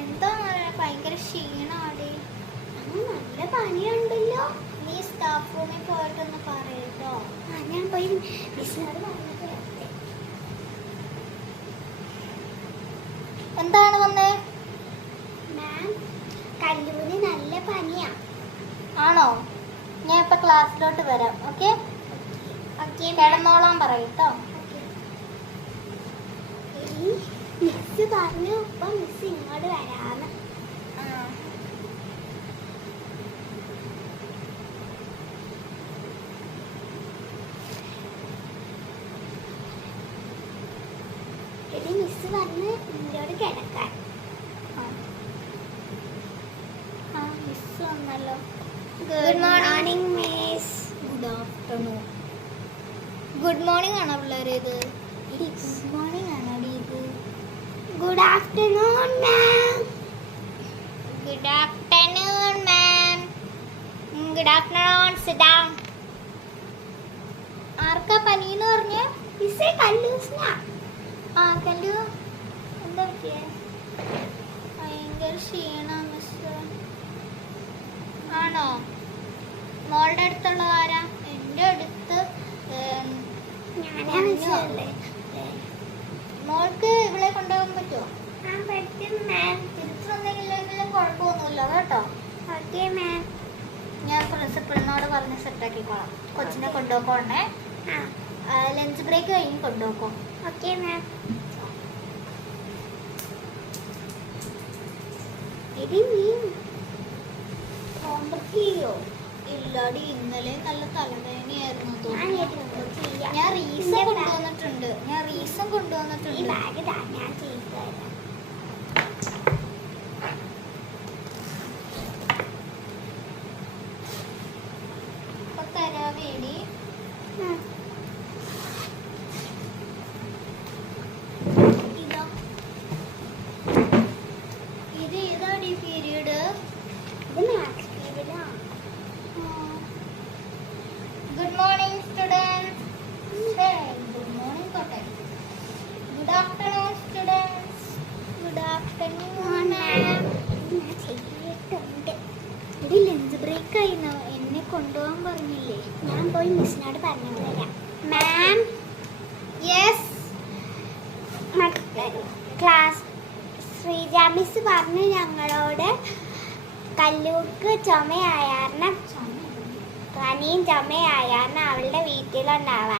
എന്താ ഭയങ്കര ക്ഷീണാടി. നല്ല പനിയുണ്ടല്ലോ. നീ സ്റ്റാഫ് റൂമിൽ പോയിട്ടൊന്ന് പറയട്ടോ. ഞാൻ പോയി മിസ്സിനോട് പറഞ്ഞിട്ട് വരട്ടെ. എന്താണ് വന്നേ? മാം, കല്ലൂന് നല്ല പനിയാ. ആണോ? ഞാൻ ഇപ്പൊ ക്ലാസ്സിലോട്ട് വരാം. ഓക്കെ കിടന്നോളാൻ പറയട്ടോ. മിസ് പറഞ്ഞു ഇപ്പൊ മിസ് ഇങ്ങോട്ട് വരാന്ന്. എടി മിസ് പറഞ്ഞ് നിന്നോട് കിടക്കാൻ. മിസ് വന്നല്ലോ. Good morning miss. Good afternoon. Good morning ആണോ പിള്ളേരെ ഇത്? ഗുഡ് മോർണിംഗ് ആണോടി ഇത്? ഗുഡ് ആഫ്റ്റർനൂൺ മാം. ഗുഡ് ആഫ്റ്റർനൂൺ മാം. Good afternoon. Sit down. ആർക്കാ പനിന്ന് പറഞ്ഞേ? മിസ്സേ കല്ലൂസ്ന. ആ കല്ലു, എന്താ പറ്റിയേ? ഭയങ്കര ക്ഷീണം മിസ്. ആണോ? മോളുടെ അടുത്തുള്ള ആരാ? എൻ്റെ അടുത്ത് മോൾക്ക് ഇവളെ കൊണ്ടുപോകാൻ പറ്റുമോ? തിരിച്ചു വന്നെങ്കിലും കുഴപ്പമൊന്നുമില്ല കേട്ടോ. ഞാൻ പ്രിൻസിപ്പളിനോട് പറഞ്ഞ് സെറ്റാക്കിക്കോളാം. കൊച്ചിനെ കൊണ്ടുപോക്കോണേ. ലഞ്ച് ബ്രേക്ക് കഴിഞ്ഞ് കൊണ്ടുപോക്കോ. Okay ma'am. എടി നീ ഹോംവർക്ക് ചെയ്യോ? ഇല്ലാടി, ഇന്നലെ നല്ല തലവേദനയായിരുന്നു. ഞാൻ റീസൺ കൊണ്ടുവന്നിട്ടുണ്ട്. ഞാൻ ചെയ്തു തരാം. അപ്പൊ തരാവേടി. ഇതാ, ഇത് ഏതാടി പീരീഡ്? ഇത് maths പീരീഡാ. Good morning students. Hey, good morning kotte. Good afternoon students. Good afternoon ma'am. ഞാൻ ചെയ്തിട്ടുണ്ട്. എടി ലഞ്ച് ബ്രേക്ക് ആയിനോ? എന്നെ കൊണ്ടുപോകാൻ പറഞ്ഞില്ലേ? ഞാൻ പോയി മിസ്സിനോട് പറഞ്ഞു തരാം. മാം. യെസ്. ക്ലാസ് ശ്രീജ മിസ് പറഞ്ഞു ഞങ്ങളോട് കല്ലൂർക്ക് ചുമയായ കാരണം പനിയും ചുമയായ കാരണം അവളുടെ വീട്ടിലുണ്ടാവാൻ.